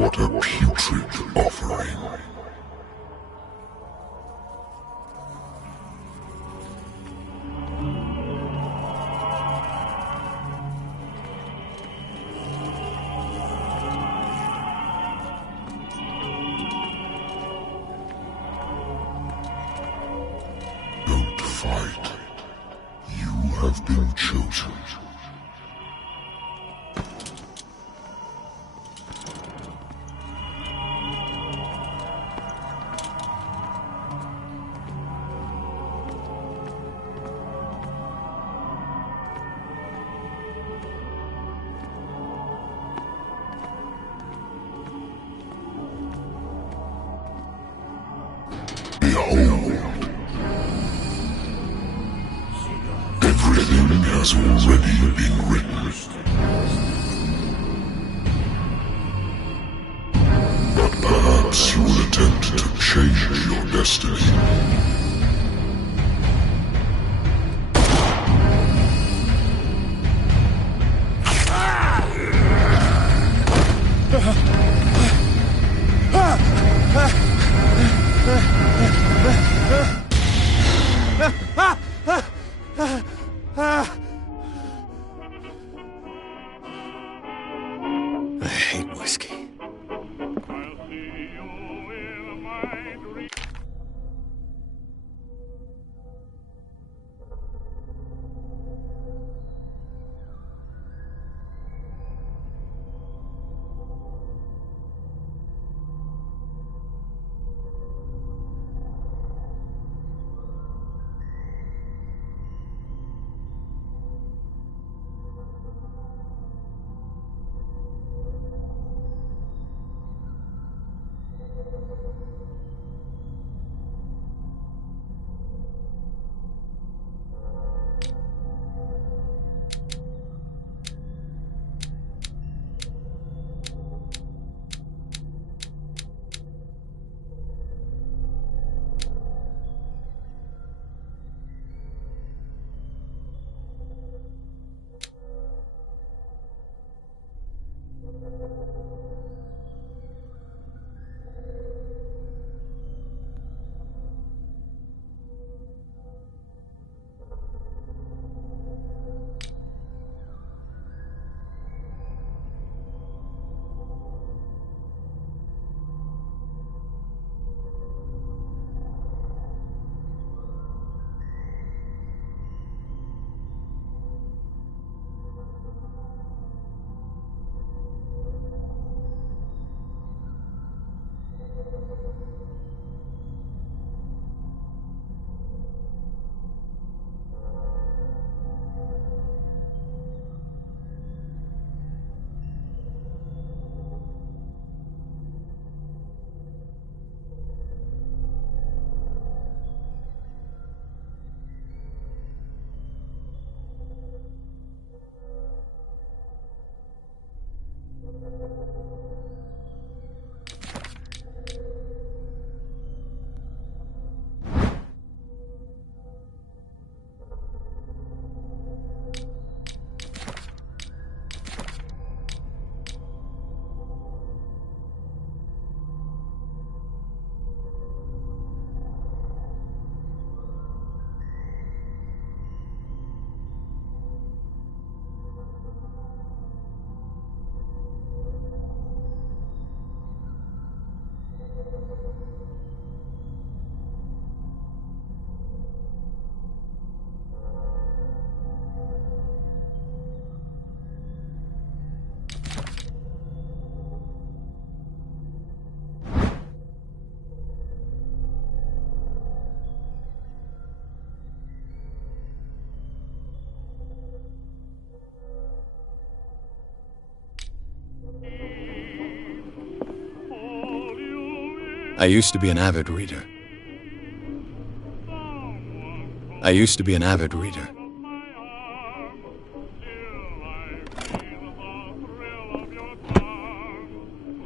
What a putrid offering. Don't fight. You have been chosen. Behold, everything has already been written. But perhaps you will attempt to change your destiny. I hate whiskey. I used to be an avid reader. I used to be an avid reader.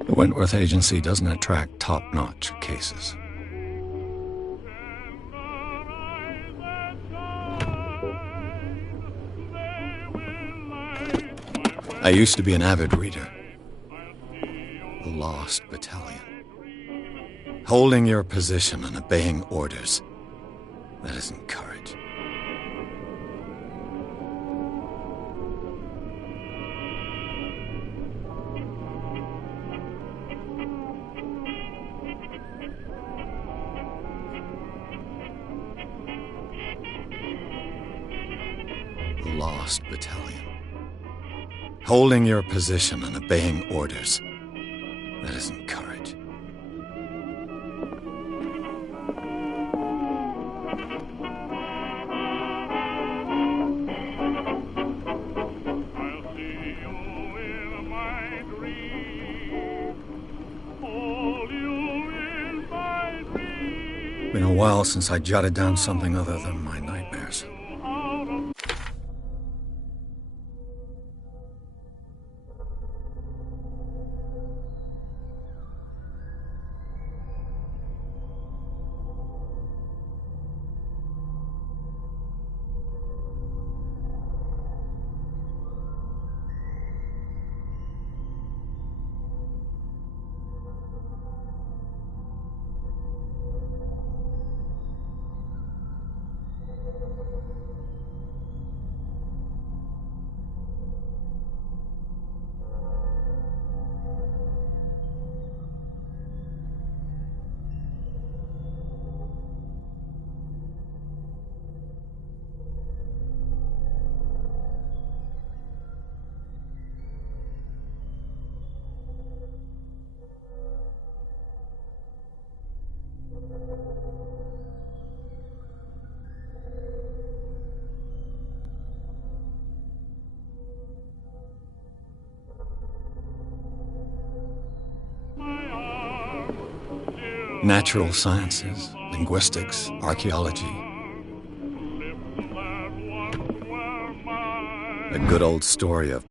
The Wentworth Agency doesn't attract top-notch cases. I used to be an avid reader. A lost battalion. Holding your position and obeying orders. That isn't courage. A lost battalion. Holding your position and obeying orders. That isn't courage. Been a while since I jotted down something other than my nightmares. Natural sciences, linguistics, archaeology. A good old story of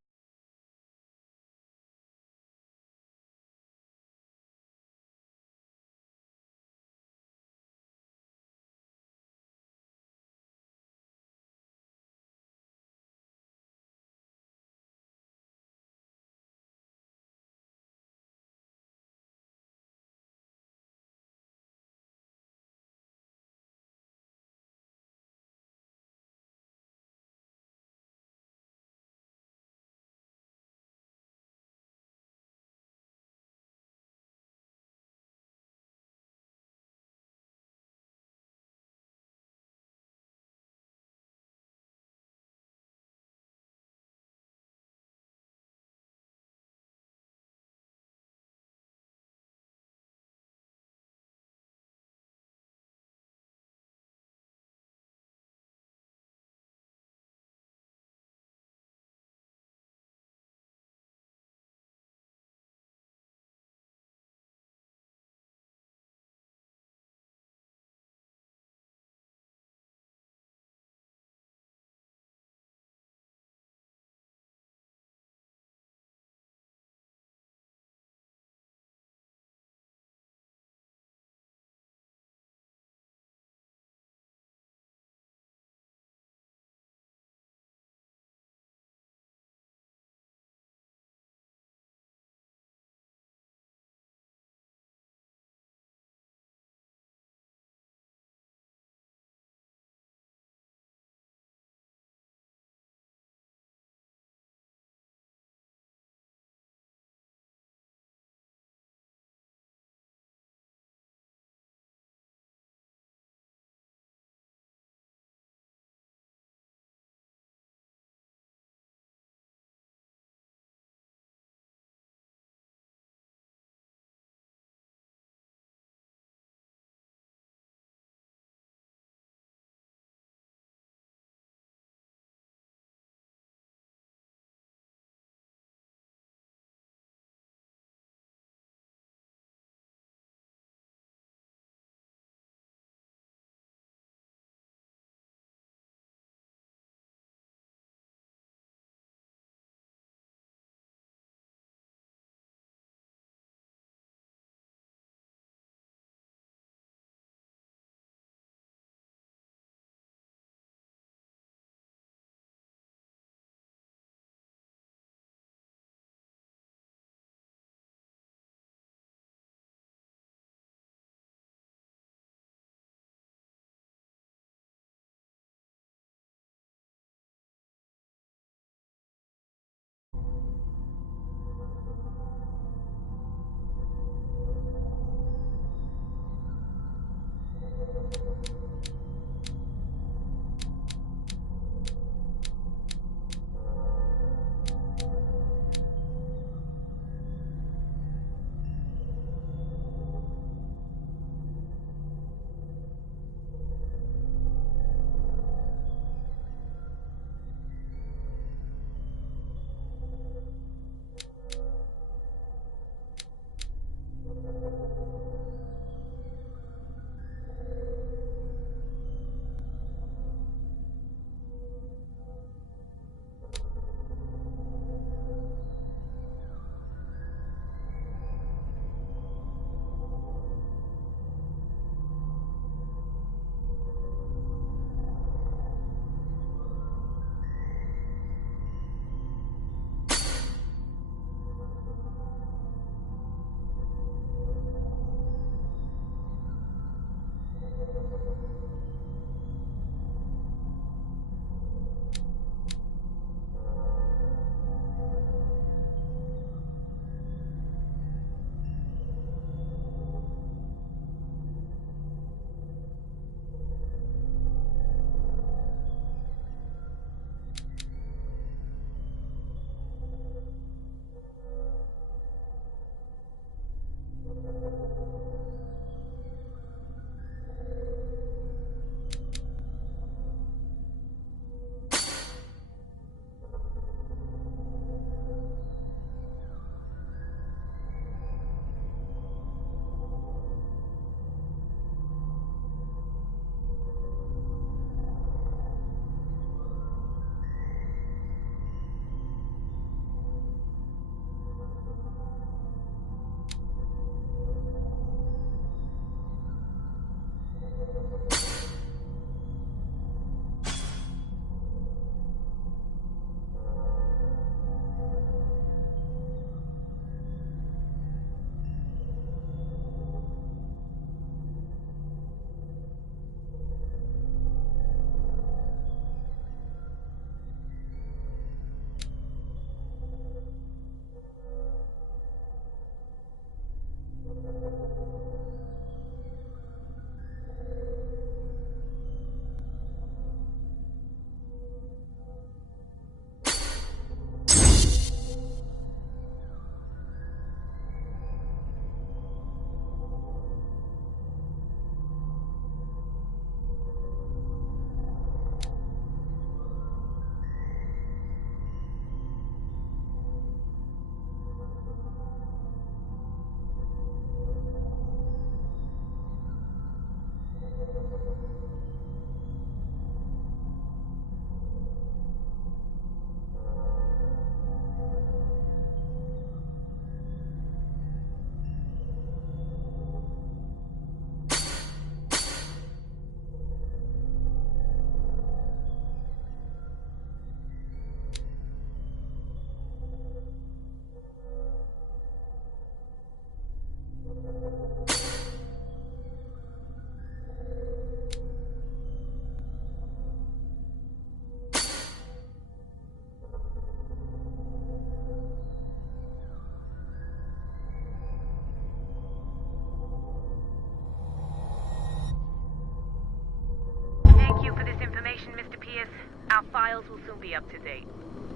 soon be up to date.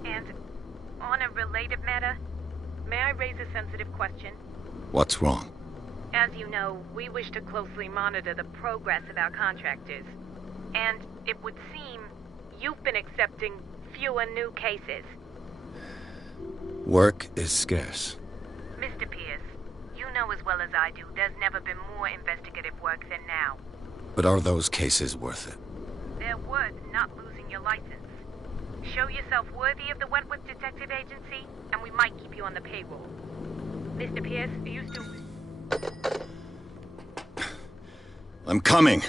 And on a related matter, may I raise a sensitive question? What's wrong? As you know, we wish to closely monitor the progress of our contractors. And it would seem you've been accepting fewer new cases. Work is scarce. Mr. Pierce, you know as well as I do, there's never been more investigative work than now. But are those cases worth it? They're worth not losing your license. Show yourself worthy of the Wentworth Detective Agency, and we might keep you on the payroll. Mr. Pierce, are you still... I'm coming!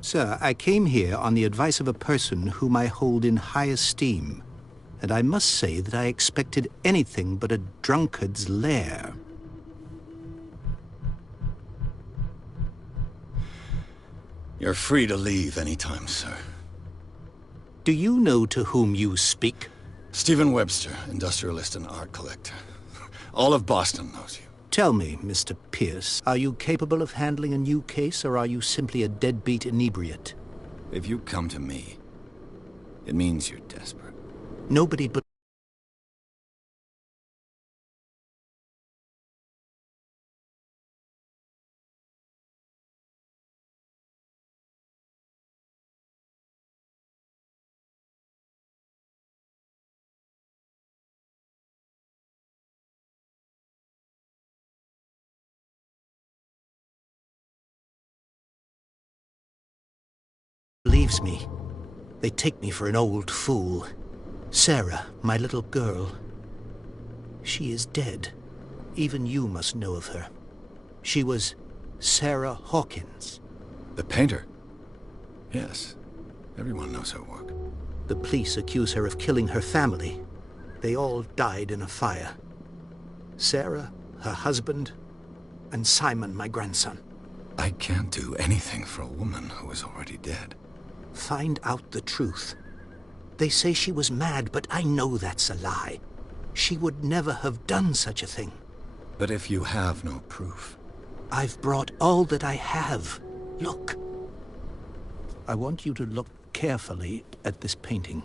Sir, I came here on the advice of a person whom I hold in high esteem, and I must say that I expected anything but a drunkard's lair. You're free to leave anytime, sir. Do you know to whom you speak? Stephen Webster, industrialist and art collector. All of Boston knows you. Tell me, Mr. Pierce, are you capable of handling a new case, or are you simply a deadbeat inebriate? If you come to me, it means you're desperate. Nobody but... believes me. They take me for an old fool. Sarah, my little girl. She is dead. Even you must know of her. She was Sarah Hawkins. The painter? Yes. Everyone knows her work. The police accuse her of killing her family. They all died in a fire. Sarah, her husband, and Simon, my grandson. I can't do anything for a woman who is already dead. Find out the truth. They say she was mad, but I know that's a lie. She would never have done such a thing. But if you have no proof... I've brought all that I have. Look. I want you to look carefully at this painting.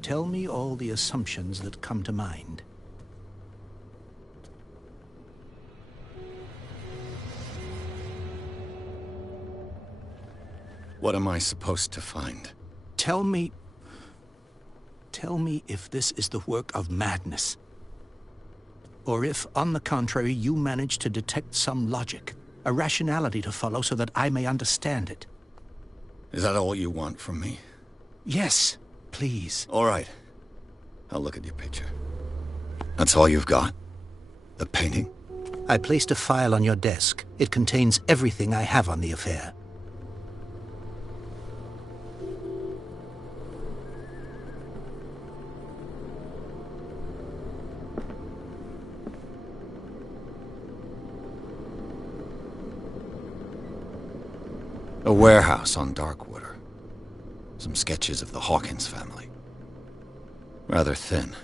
Tell me all the assumptions that come to mind. What am I supposed to find? Tell me if this is the work of madness. Or if, on the contrary, you manage to detect some logic, a rationality to follow so that I may understand it. Is that all you want from me? Yes, please. All right. I'll look at your picture. That's all you've got? The painting? I placed a file on your desk. It contains everything I have on the affair. A warehouse on Darkwater. Some sketches of the Hawkins family. Rather thin.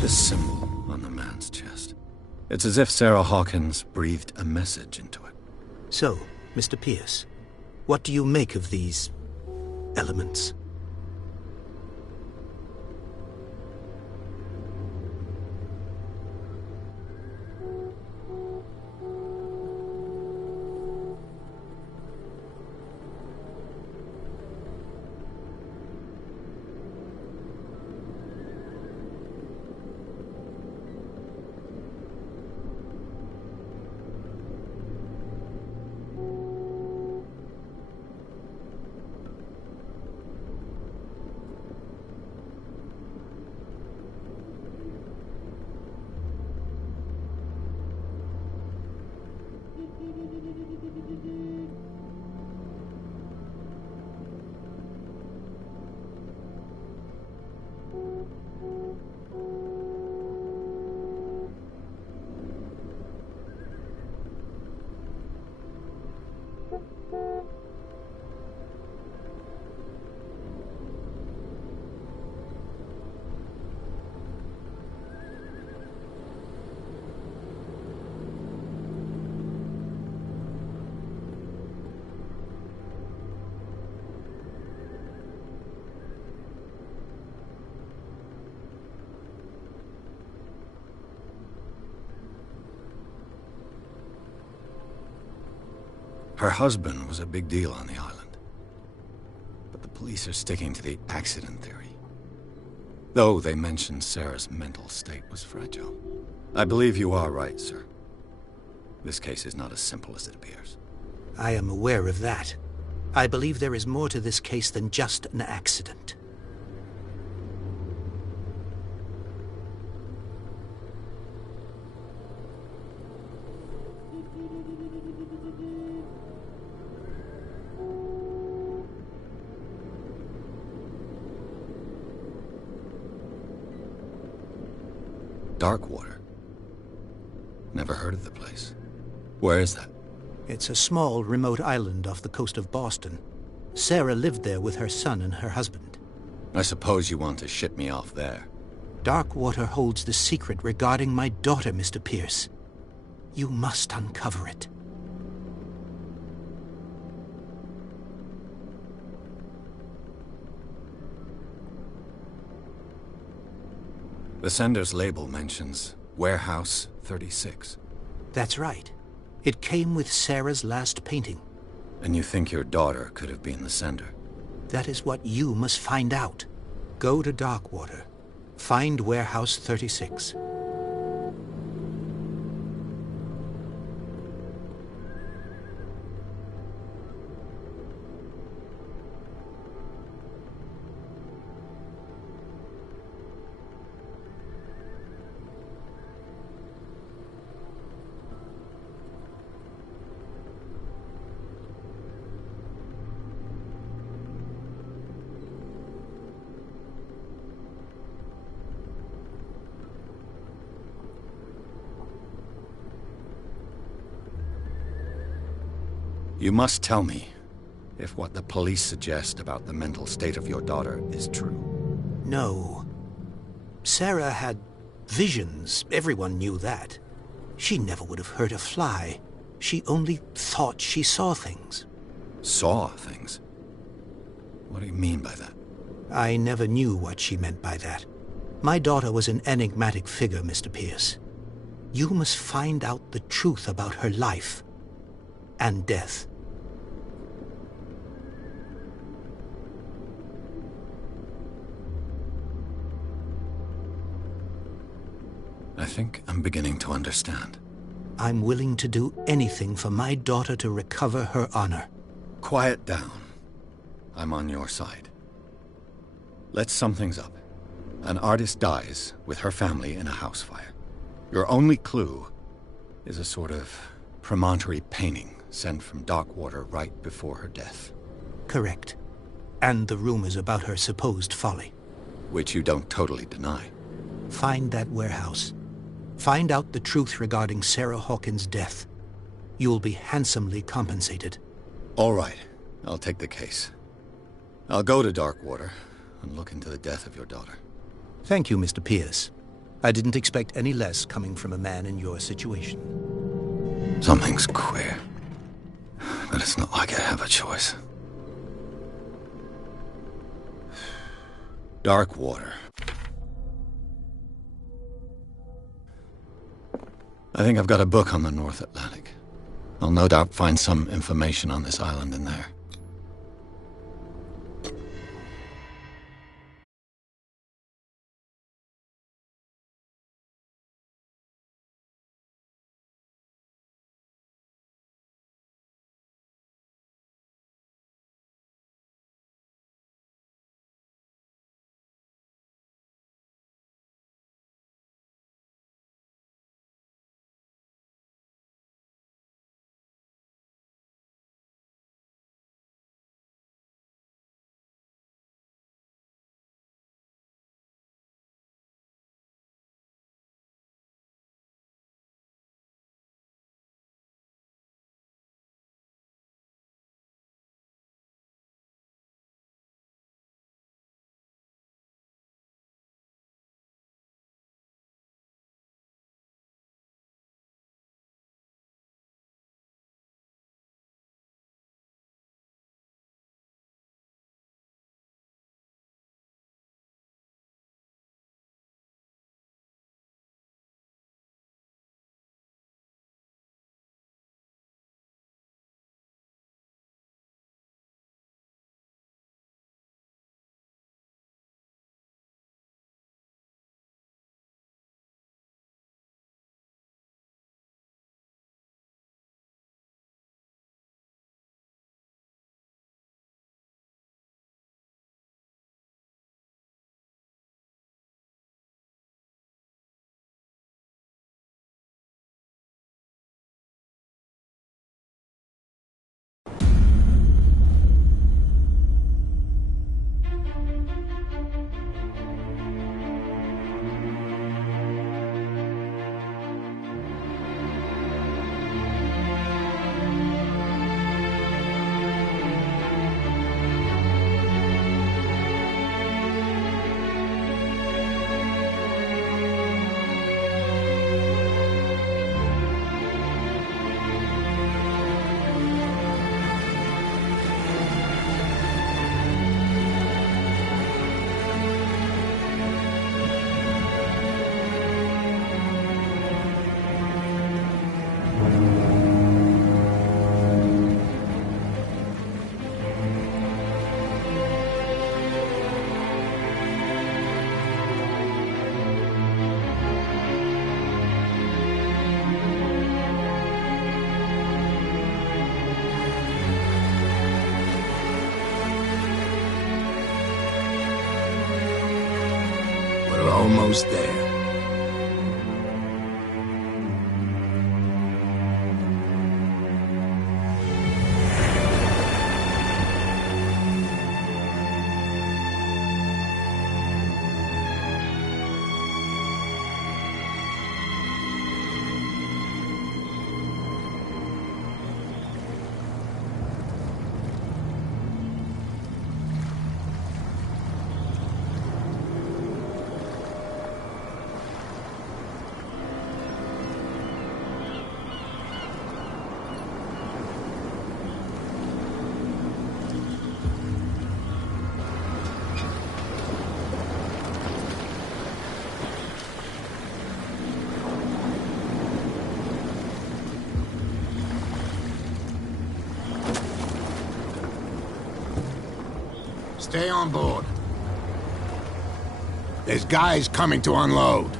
This symbol on the man's chest. It's as if Sarah Hawkins breathed a message into it. So, Mr. Pierce, what do you make of these elements. Her husband was a big deal on the island. But the police are sticking to the accident theory. Though they mentioned Sarah's mental state was fragile. I believe you are right, sir. This case is not as simple as it appears. I am aware of that. I believe there is more to this case than just an accident. Darkwater. Never heard of the place. Where is that? It's a small, remote island off the coast of Boston. Sarah lived there with her son and her husband. I suppose you want to ship me off there. Darkwater holds the secret regarding my daughter, Mr. Pierce. You must uncover it. The sender's label mentions Warehouse 36. That's right. It came with Sarah's last painting. And you think your daughter could have been the sender? That is what you must find out. Go to Darkwater. Find Warehouse 36. You must tell me if what the police suggest about the mental state of your daughter is true. No. Sarah had visions. Everyone knew that. She never would have hurt a fly. She only thought she saw things. Saw things? What do you mean by that? I never knew what she meant by that. My daughter was an enigmatic figure, Mr. Pierce. You must find out the truth about her life and death. I think I'm beginning to understand. I'm willing to do anything for my daughter to recover her honor. Quiet down. I'm on your side. Let's sum things up. An artist dies with her family in a house fire. Your only clue is a sort of promontory painting sent from Darkwater right before her death. Correct. And the rumors about her supposed folly. Which you don't totally deny. Find that warehouse. Find out the truth regarding Sarah Hawkins' death. You'll be handsomely compensated. All right. I'll take the case. I'll go to Darkwater and look into the death of your daughter. Thank you, Mr. Pierce. I didn't expect any less coming from a man in your situation. Something's queer. But it's not like I have a choice. Dark water. I think I've got a book on the North Atlantic. I'll no doubt find some information on this island in there. Almost there. Stay on board. There's guys coming to unload.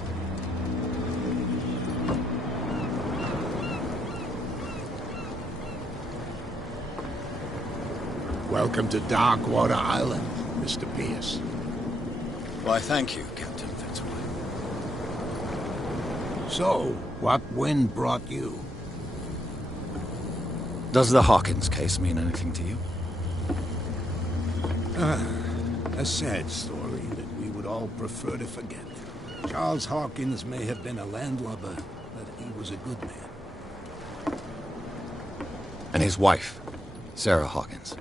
Welcome to Darkwater Island, Mr. Pierce. Why, thank you, Captain Fitzroy. So, what wind brought you? Does the Hawkins case mean anything to you? A sad story that we would all prefer to forget. Charles Hawkins may have been a landlubber, but he was a good man. And his wife, Sarah Hawkins.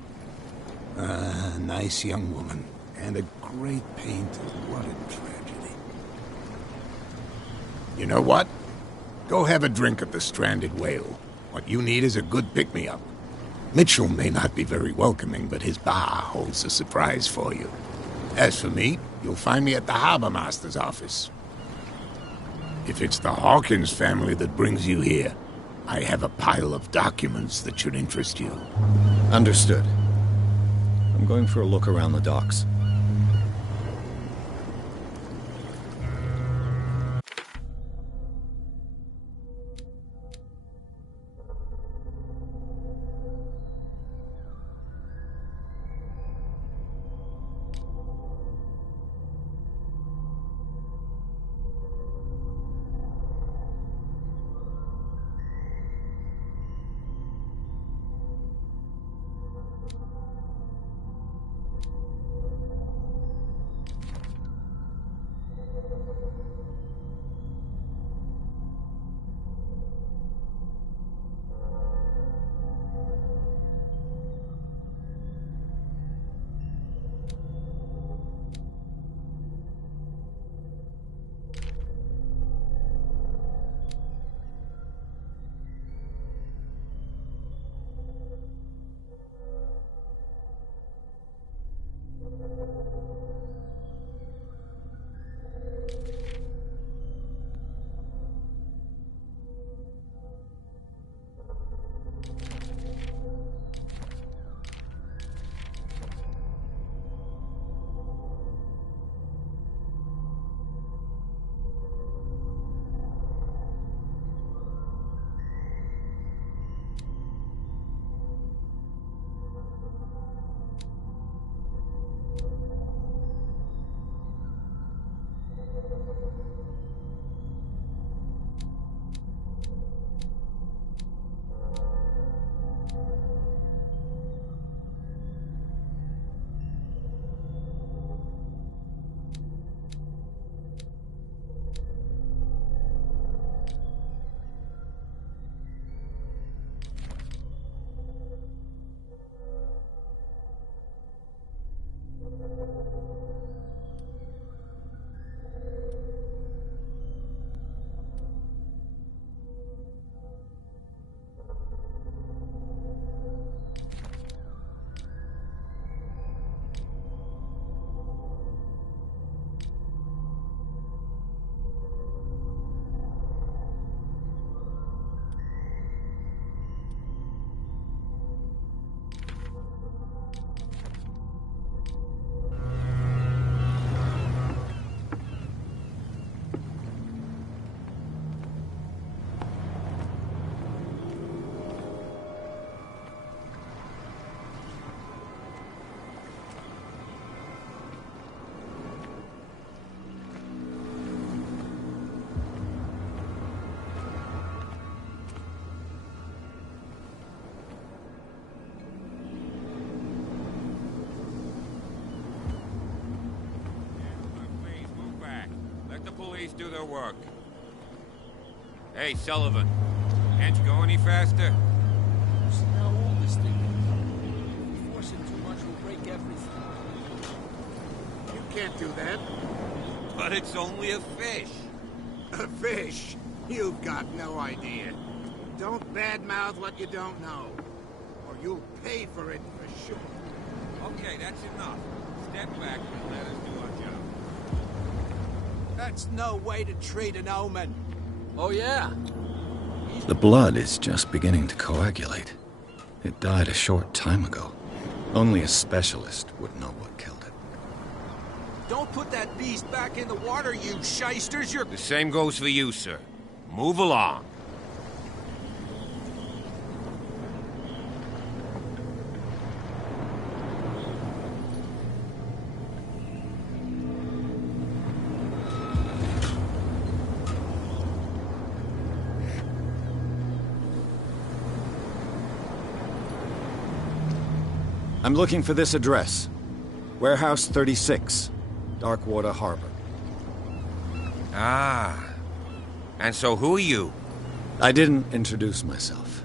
Nice young woman. And a great painter. What a tragedy. You know what? Go have a drink at the Stranded Whale. What you need is a good pick-me-up. Mitchell may not be very welcoming, but his bar holds a surprise for you. As for me, you'll find me at the Harbor Master's office. If it's the Hawkins family that brings you here, I have a pile of documents that should interest you. Understood. I'm going for a look around the docks. Police do their work. Hey, Sullivan. Can't you go any faster? See how old this thing is. If we force it too much, we'll break everything. You can't do that. But it's only a fish. A fish? You've got no idea. Don't badmouth what you don't know, or you'll pay for it for sure. Okay, that's enough. Step back and let us do our job. That's no way to treat an omen. Oh, yeah? The blood is just beginning to coagulate. It died a short time ago. Only a specialist would know what killed it. Don't put that beast back in the water, you shysters! You're... The same goes for you, sir. Move along. I'm looking for this address. Warehouse 36, Darkwater Harbor. Ah. And so who are you? I didn't introduce myself.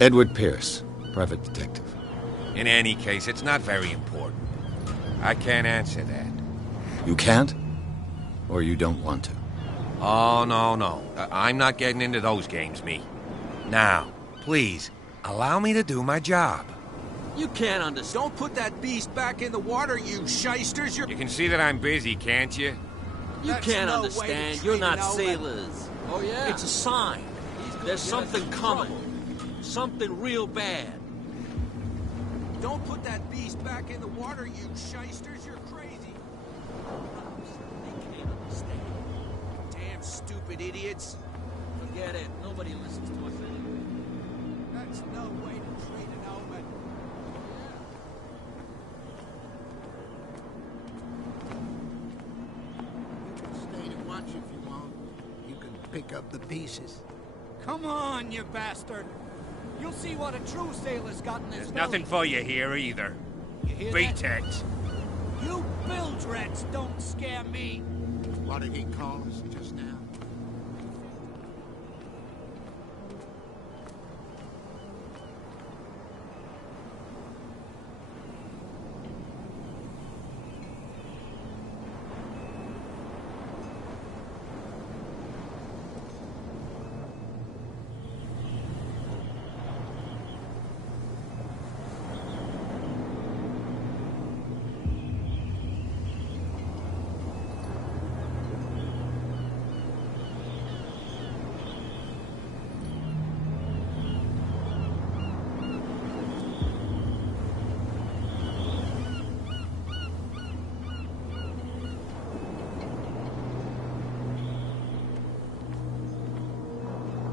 Edward Pierce, private detective. In any case, it's not very important. I can't answer that. You can't? Or you don't want to? Oh, no. I'm not getting into those games, me. Now, please, allow me to do my job. You can't understand. Don't put that beast back in the water, you shysters! You can see that I'm busy, can't you? You That's can't no way to understand. treat You're not an old man. sailors. Oh, yeah? It's a sign. There's something coming. Something real bad. Don't put that beast back in the water, you shysters! You're crazy! They can't understand. Damn stupid idiots! Forget it. Nobody listens to us anyway. That's no way to treat an omen. You can stay to watch if you want. You can pick up the pieces. Come on, you bastard! You'll see what a true sailor's got in his There's belly. nothing for you here either. You hear Beat that? it. You bilge rats don't scare me. What did he call us just now?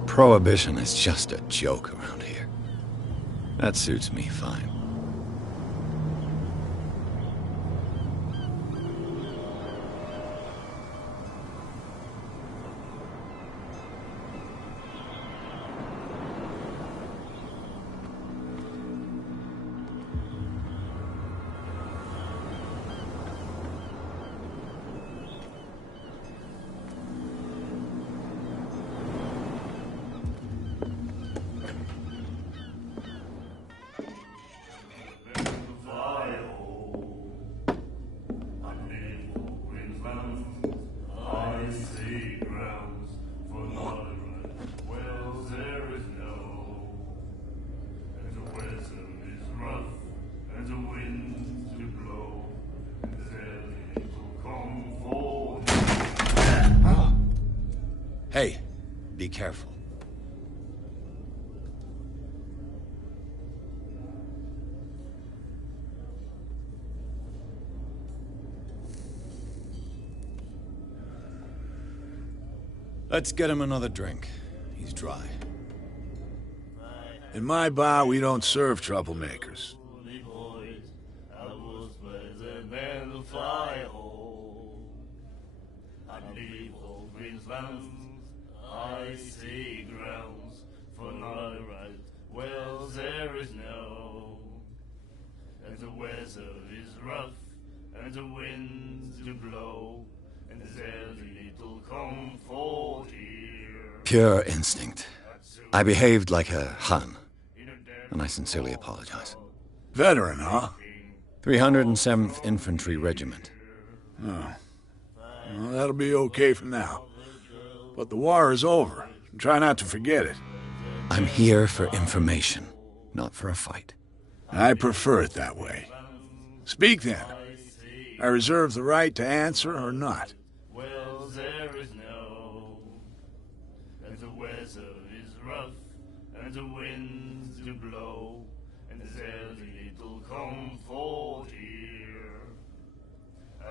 Prohibition is just a joke around here. That suits me fine. Hey, be careful. Let's get him another drink. He's dry. In my bar, we don't serve troublemakers. I see grounds for not right. Well, there is no, and the weather is rough, and the winds do blow, and there's little comfort here. Pure instinct. I behaved like a Hun, and I sincerely apologize. Veteran, huh? 307th Infantry Regiment. Oh. Well, that'll be okay for now. But the war is over. Try not to forget it. I'm here for information, not for a fight. I prefer it that way. Speak then. I reserve the right to answer or not. Well, there is no, and the weather is rough, and the winds do blow, and there's little comfort here.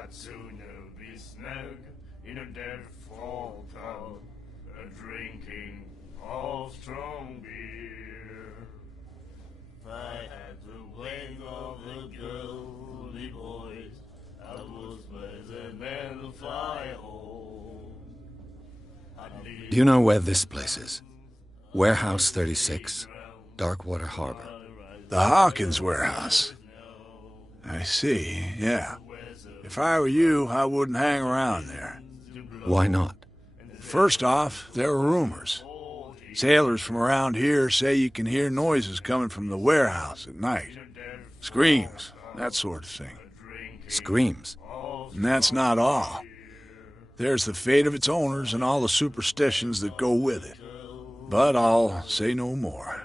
I'd sooner be snug in a dead fall pub, drinking of strong beer. If I had the way of the girly boys, I was better than the fire hole. Do you know where this place is? Warehouse 36, Darkwater Harbor. The Hawkins warehouse. I see, yeah. If I were you, I wouldn't hang around there. Why not? First off, there are rumors. Sailors from around here say you can hear noises coming from the warehouse at night. Screams, that sort of thing. Screams? And that's not all. There's the fate of its owners and all the superstitions that go with it. But I'll say no more.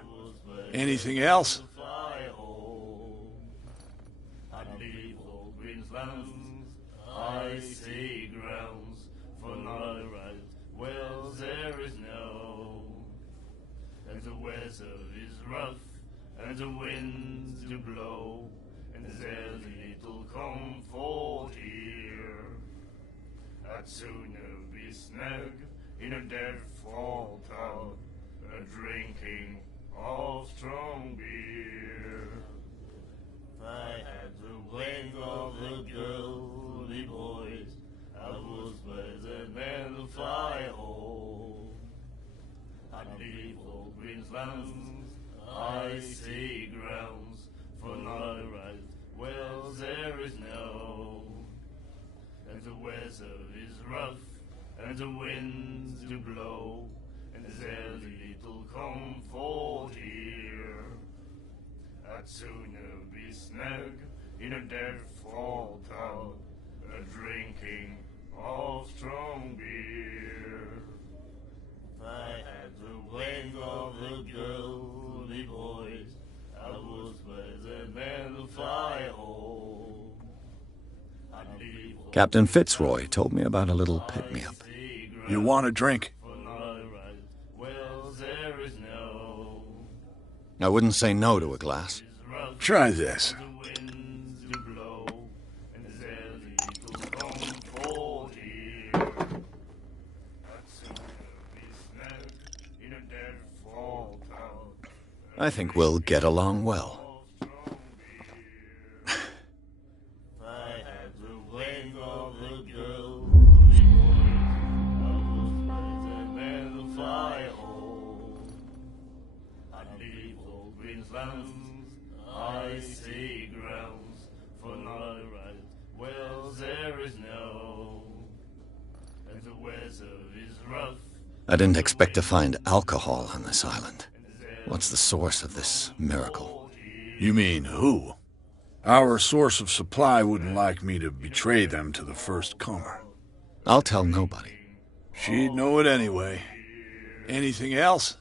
Anything else? weather is rough, and the winds do blow, and there's little comfort here. I'd sooner be snug in a dead-fall tub, drinking of strong beer. If I had the wing of the girly boys, I was better than the fire hole. I'd leave old Queensland's icy grounds for not a right. Well, there is no, and the weather is rough, and the winds do blow, and there's little comfort here. I'd sooner be snug in a dead-fall tub, drinking of strong beer. If I had the wing of the girly boys, I was better than the fire hole. I'd leave Captain Fitzroy told me about a little pick-me-up. You want a drink? well, there is no. I wouldn't say no to a glass. Try this. I think we'll get along well. Icy grounds for not a right. Well, there is no, and the weather is rough. I didn't expect to find alcohol on this island. What's the source of this miracle? You mean who? Our source of supply wouldn't like me to betray them to the first comer. I'll tell nobody. She'd know it anyway. Anything else?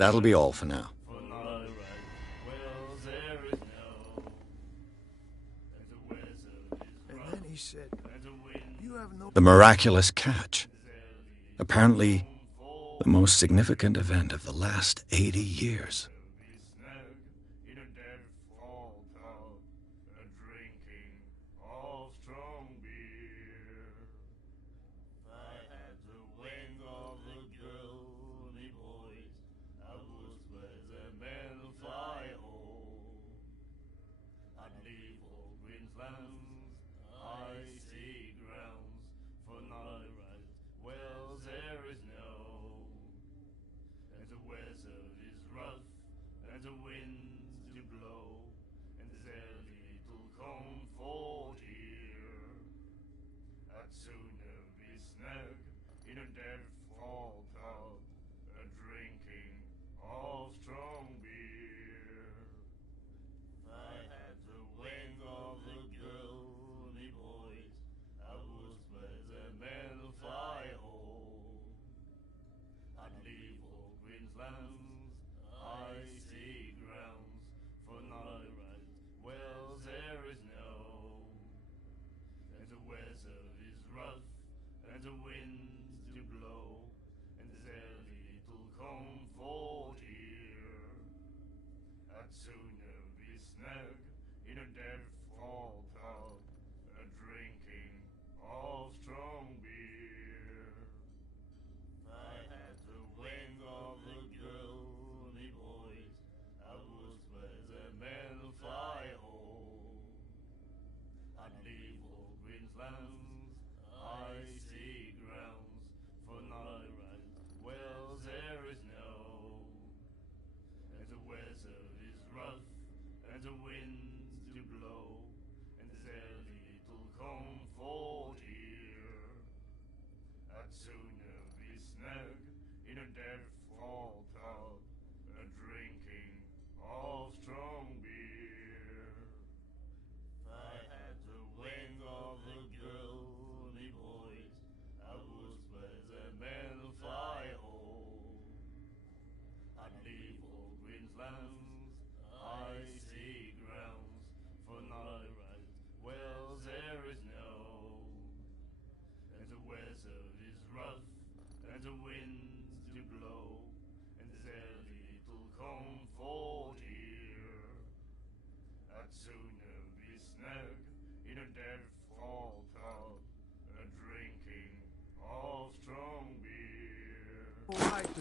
That'll be all for now. And then he said, "You have no..." The miraculous catch. Apparently, the most significant event of the last 80 years.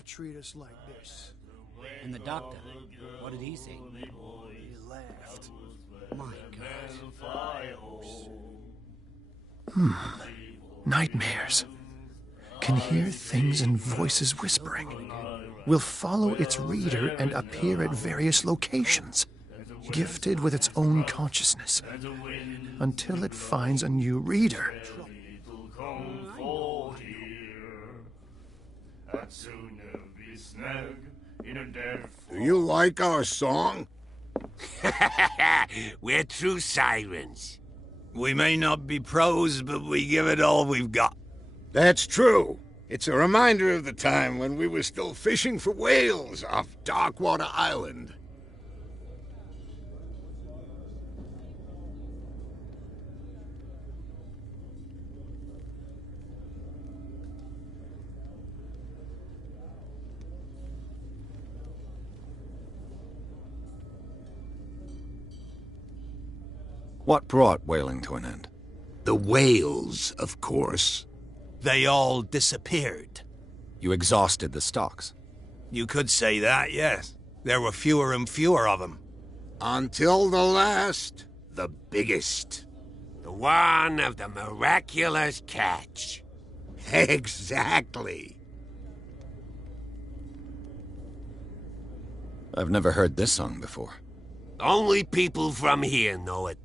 treat us like this. And the doctor, what did he say? He laughed. My God. Nightmares. Can hear things and voices whispering. Will follow its reader and appear at various locations, gifted with its own consciousness, until it finds a new reader. Do you like our song? We're true sirens. We may not be pros, but we give it all we've got. That's true. It's a reminder of the time when we were still fishing for whales off Darkwater Island. What brought whaling to an end? The whales, of course. They all disappeared. You exhausted the stocks. You could say that, yes. There were fewer and fewer of them. Until the last, the biggest. The one of the miraculous catch. Exactly. I've never heard this song before. Only people from here know it.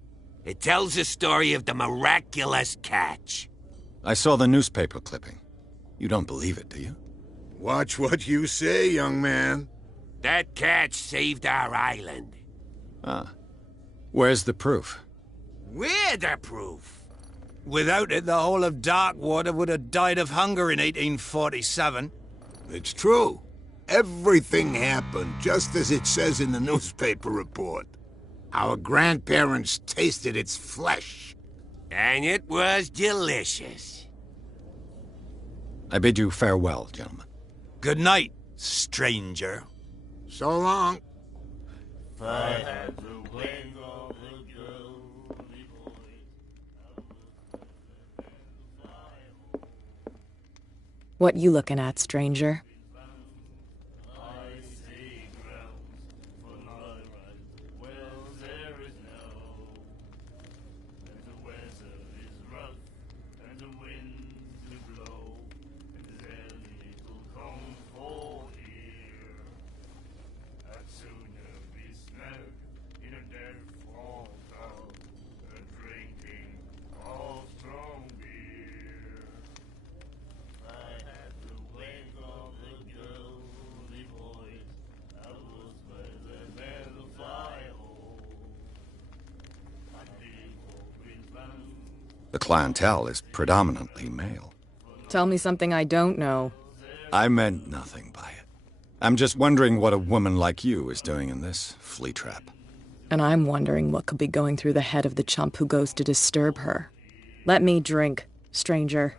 It tells the story of the miraculous catch. I saw the newspaper clipping. You don't believe it, do you? Watch what you say, young man. That catch saved our island. Ah. Where's the proof? We're the proof. Without it, the whole of Darkwater would have died of hunger in 1847. It's true. Everything happened just as it says in the newspaper report. Our grandparents tasted its flesh. And it was delicious. I bid you farewell, gentlemen. Good night, stranger. So long. If I had the wing of a girl, What you looking at, stranger? The clientele is predominantly male. Tell me something I don't know. I meant nothing by it. I'm just wondering what a woman like you is doing in this flea trap. And I'm wondering what could be going through the head of the chump who goes to disturb her. Let me drink, stranger.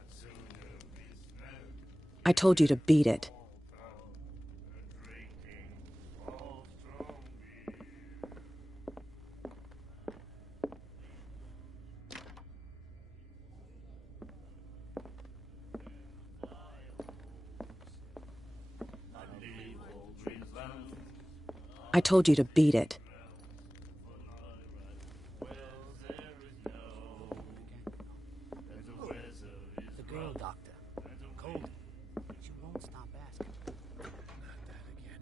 I told you to beat it. I told you to beat it. The girl doctor. Cold. She won't stop asking. Not that again.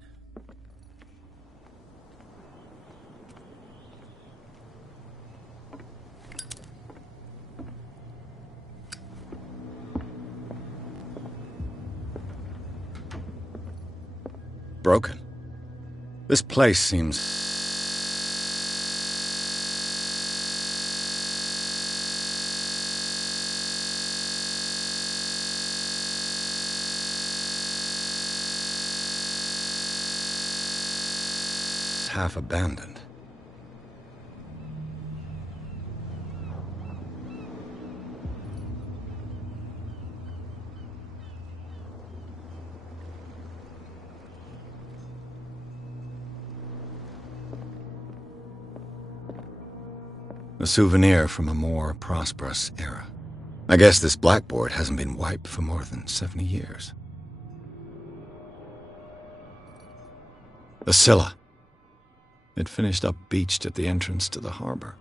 Broken. This place seems... half abandoned. A souvenir from a more prosperous era. I guess this blackboard hasn't been wiped for more than 70 years. The Scylla. It finished up beached at the entrance to the harbor.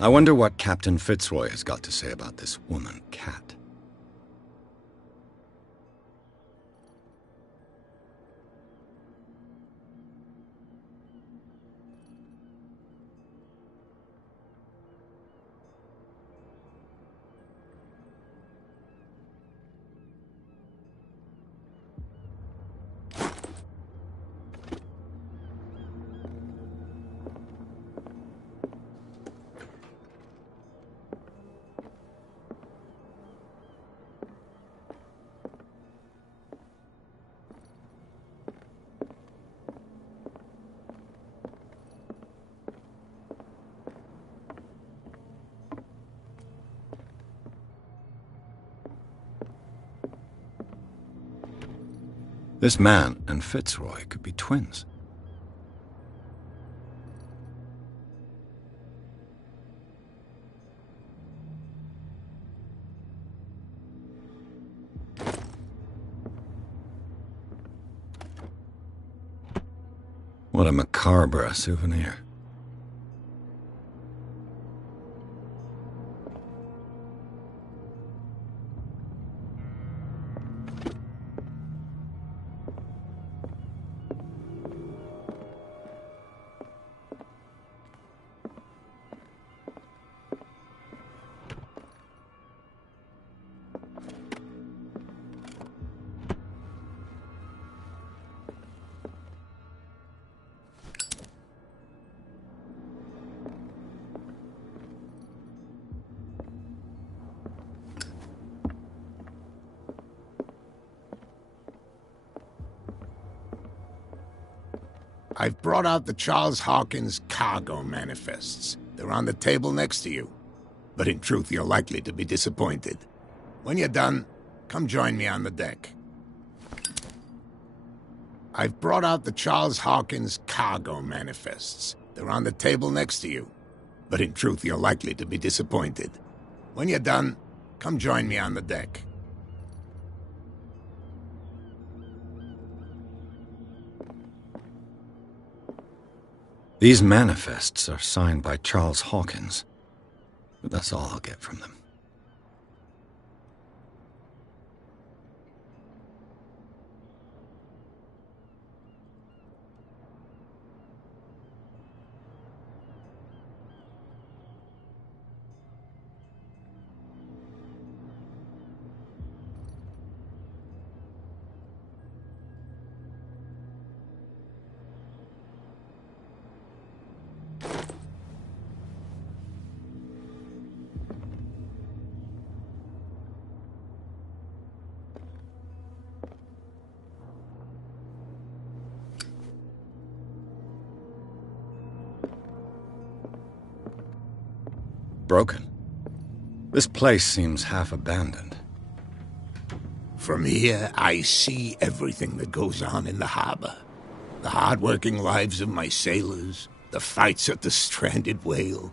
I wonder what Captain Fitzroy has got to say about this woman, Cat. This man and Fitzroy could be twins. What a macabre souvenir. I've brought out the Charles Hawkins cargo manifests. They're on the table next to you. But in truth, you're likely to be disappointed. When you're done, come join me on the deck. I've brought out the Charles Hawkins cargo manifests. They're on the table next to you. But in truth, you're likely to be disappointed. When you're done, come join me on the deck. These manifests are signed by Charles Hawkins, but that's all I'll get from them. Broken. This place seems half abandoned. From here, I see everything that goes on in the harbor. The hard-working lives of my sailors, the fights at the stranded whale.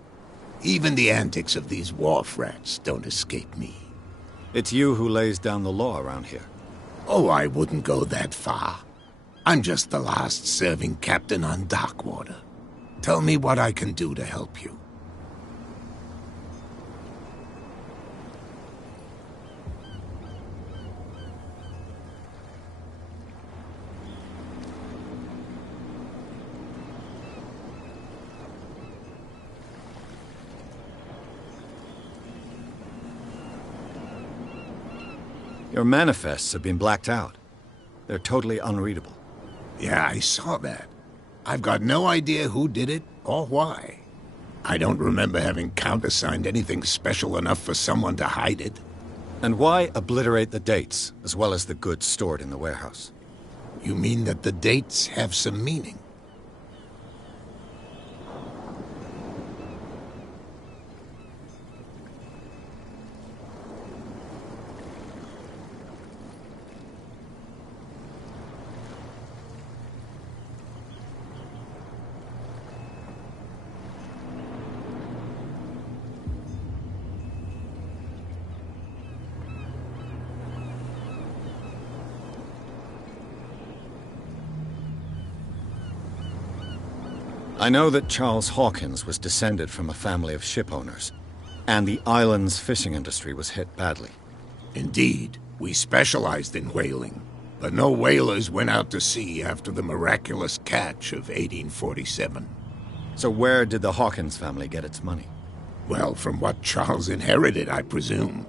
Even the antics of these wharf rats don't escape me. It's you who lays down the law around here. Oh, I wouldn't go that far. I'm just the last serving captain on Darkwater. Tell me what I can do to help you. Your manifests have been blacked out. They're totally unreadable. Yeah, I saw that. I've got no idea who did it or why. I don't remember having countersigned anything special enough for someone to hide it. And why obliterate the dates, as well as the goods stored in the warehouse? You mean that the dates have some meaning? I know that Charles Hawkins was descended from a family of ship owners, and the island's fishing industry was hit badly. Indeed, we specialized in whaling, but no whalers went out to sea after the miraculous catch of 1847. So where did the Hawkins family get its money? Well, from what Charles inherited, I presume.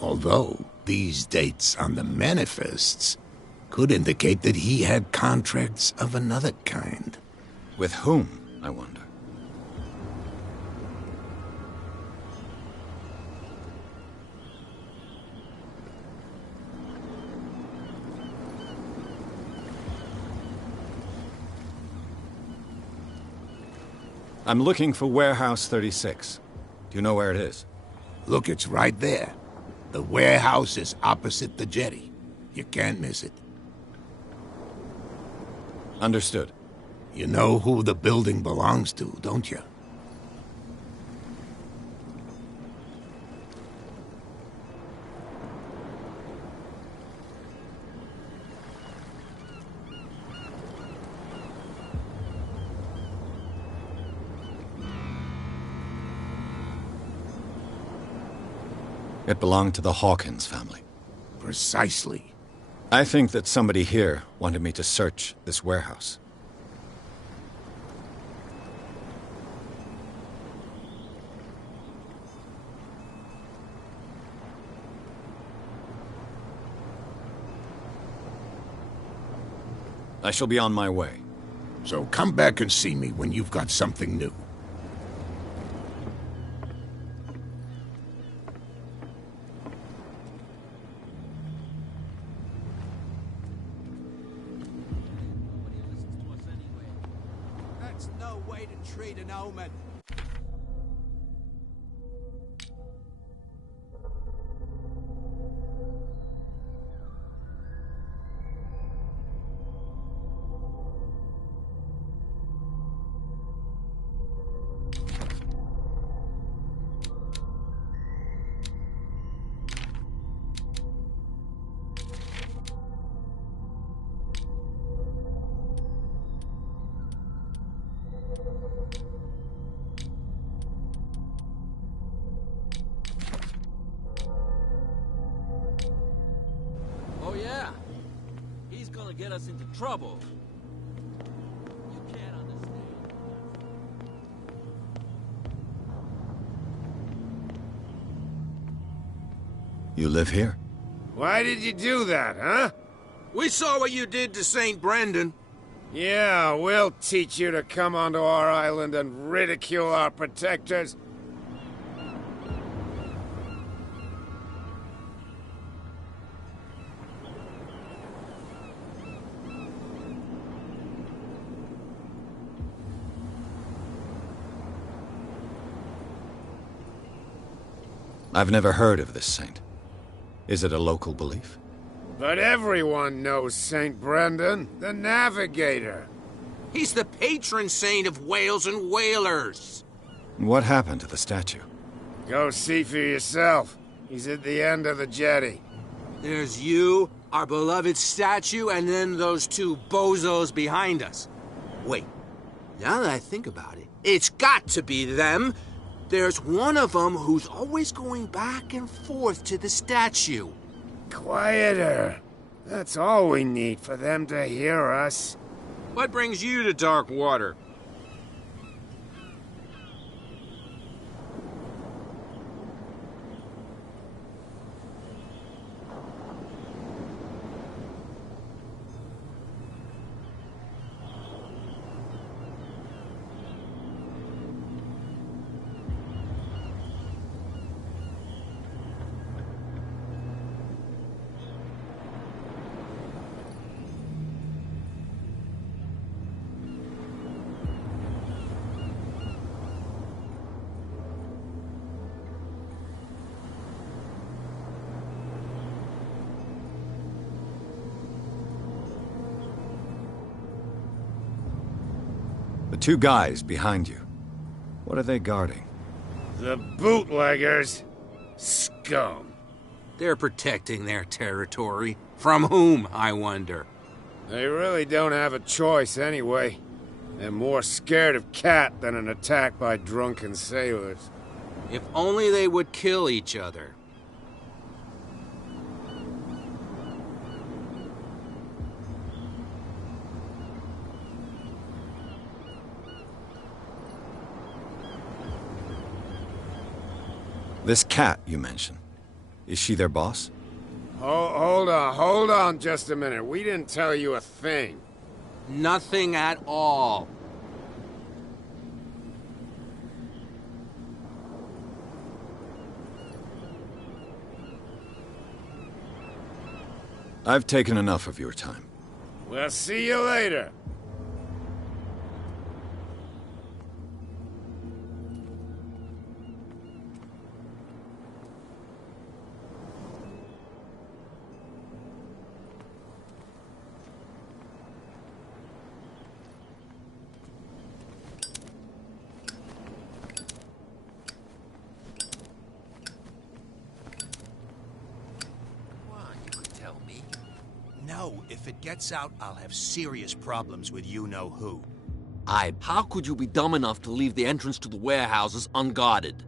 Although, these dates on the manifests could indicate that he had contracts of another kind. With whom, I wonder? I'm looking for Warehouse 36. Do you know where it is? Look, it's right there. The warehouse is opposite the jetty. You can't miss it. Understood. You know who the building belongs to, don't you? It belonged to the Hawkins family. Precisely. I think that somebody here wanted me to search this warehouse. I shall be on my way. So come back and see me when you've got something new. That's no way to treat an omen. Oh yeah, he's gonna get us into trouble. You can't understand. You live here? Why did you do that, huh? We saw what you did to St. Brendan. Yeah, we'll teach you to come onto our island and ridicule our protectors. I've never heard of this saint. Is it a local belief? But everyone knows St. Brendan, the Navigator. He's the patron saint of whales and whalers. What happened to the statue? Go see for yourself. He's at the end of the jetty. There's you, our beloved statue, and then those two bozos behind us. Wait, now that I think about it, it's got to be them. There's one of them who's always going back and forth to the statue. Quieter. That's all we need for them to hear us. What brings you to dark water? The two guys behind you. What are they guarding? The bootleggers. Scum. They're protecting their territory. From whom, I wonder? They really don't have a choice anyway. They're more scared of Cat than an attack by drunken sailors. If only they would kill each other. This Cat you mentioned, is she their boss? Hold on just a minute. We didn't tell you a thing. Nothing at all. I've taken enough of your time. We'll see you later. No, if it gets out, I'll have serious problems with you-know-who. How could you be dumb enough to leave the entrance to the warehouses unguarded?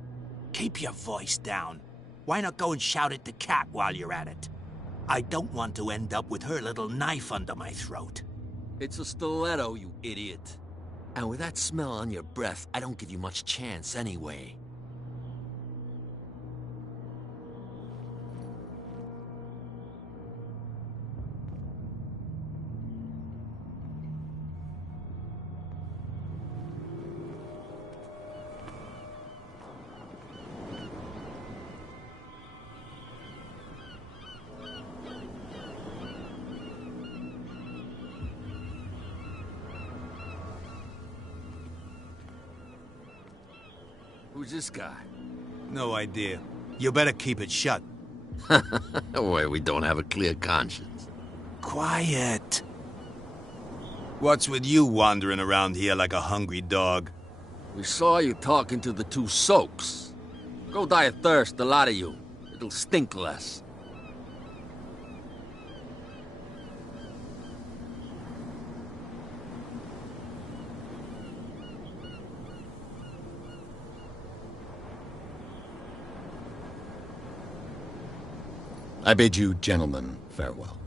Keep your voice down. Why not go and shout at the Cat while you're at it? I don't want to end up with her little knife under my throat. It's a stiletto, you idiot. And with that smell on your breath, I don't give you much chance anyway. Who's this guy? No idea. You better keep it shut. Why, we don't have a clear conscience. Quiet. What's with you wandering around here like a hungry dog? We saw you talking to the two soaks. Go die of thirst, the lot of you. It'll stink less. I bid you gentlemen farewell.